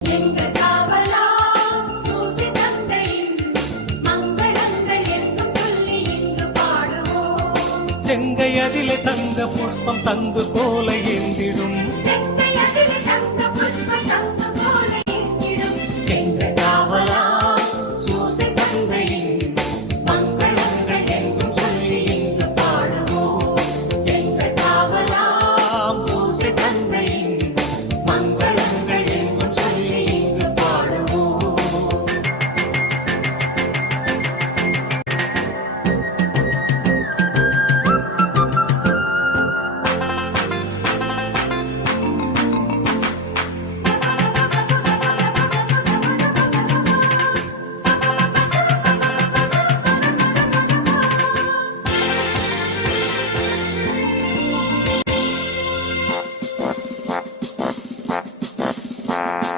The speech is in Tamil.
எங்கள் காவலாம் சூசி தந்தையின் மங்களங்கள் எங்கும் சொல்லி இங்கு பாடுவோம். செங்கையதிலே தங்க புஷ்பம் தந்து கோலை ஏந்திடும்